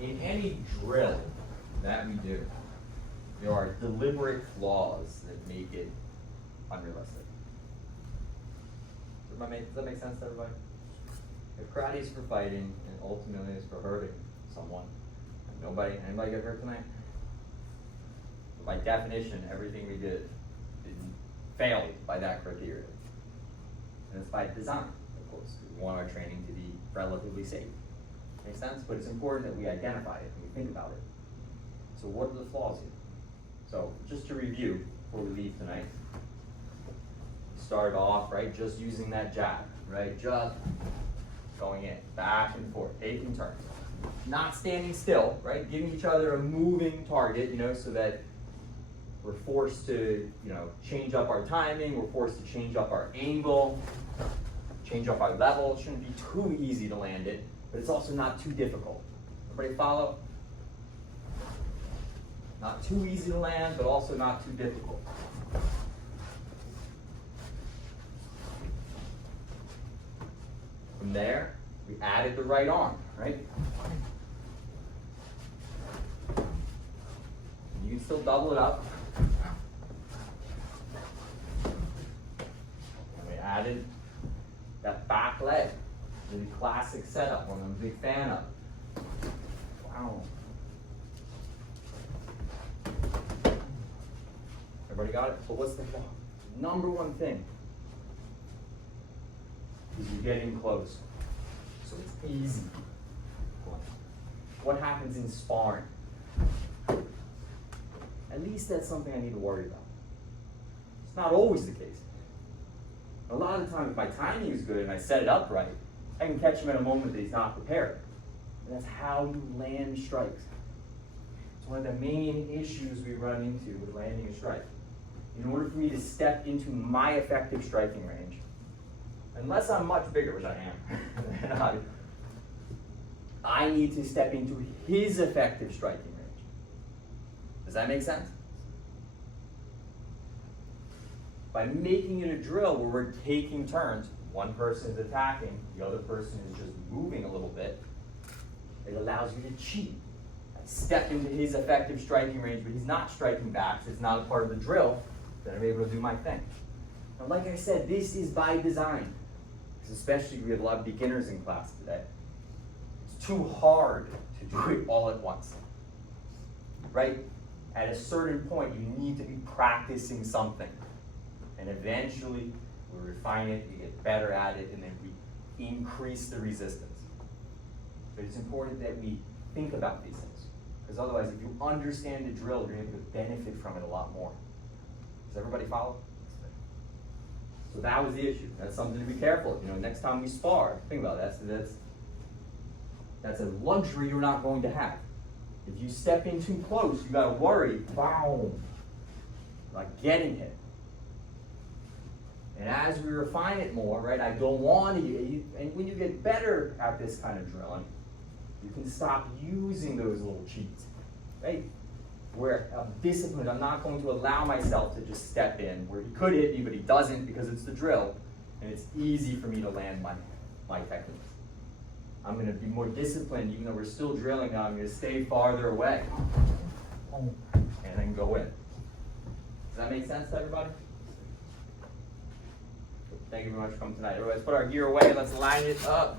in any drill that we do, there are deliberate flaws that make it unrealistic. Does that make sense to everybody? If karate is for fighting and ultimately is for hurting someone, and anybody get hurt tonight? By definition, everything we did failed by that criteria. And it's by design, of course. We want our training to be relatively safe. Makes sense? But it's important that we identify it and we think about it. So what are the flaws here? So just to review before we leave tonight, start off, right, just using that jab, right, just going in, back and forth, taking turns. Not standing still, right, giving each other a moving target, so that we're forced to, change up our timing, we're forced to change up our angle, change up our level. It shouldn't be too easy to land it, but it's also not too difficult. Everybody follow? Not too easy to land, but also not too difficult. From there, we added the right arm, right? You can still double it up. And we added that back leg, the classic setup, one I'm a big fan of. Wow. Everybody got it? So what's the number one thing? Is you're getting close. So it's easy. What happens in sparring? At least that's something I need to worry about. It's not always the case. A lot of the time, if my timing is good and I set it up right, I can catch him at a moment that he's not prepared. And that's how you land strikes. It's one of the main issues we run into with landing a strike. In order for me to step into my effective striking range, unless I'm much bigger, which I am, I need to step into his effective striking range. Does that make sense? By making it a drill where we're taking turns, one person is attacking, the other person is just moving a little bit, it allows you to cheat. I step into his effective striking range, but he's not striking back, so it's not a part of the drill, then I'm able to do my thing. Now, like I said, this is by design. Especially we have a lot of beginners in class today. It's too hard to do it all at once, right? At a certain point, you need to be practicing something. And eventually, we refine it, we get better at it, and then we increase the resistance. But it's important that we think about these things. Because otherwise, if you understand the drill, you're able to benefit from it a lot more. Does everybody follow? So that was the issue. That's something to be careful of. Next time we spar, think about it. That's a luxury you're not going to have. If you step in too close, you got to worry, wow, about getting hit. And as we refine it more, right, I don't want to, and when you get better at this kind of drilling, you can stop using those little cheats, right? Where I'm disciplined, I'm not going to allow myself to just step in where he could hit me, but he doesn't because it's the drill, and it's easy for me to land my techniques. I'm going to be more disciplined, even though we're still drilling now. I'm going to stay farther away and then go in. Does that make sense to everybody? Thank you very much for coming tonight. Everybody, let's put our gear away. Let's line it up.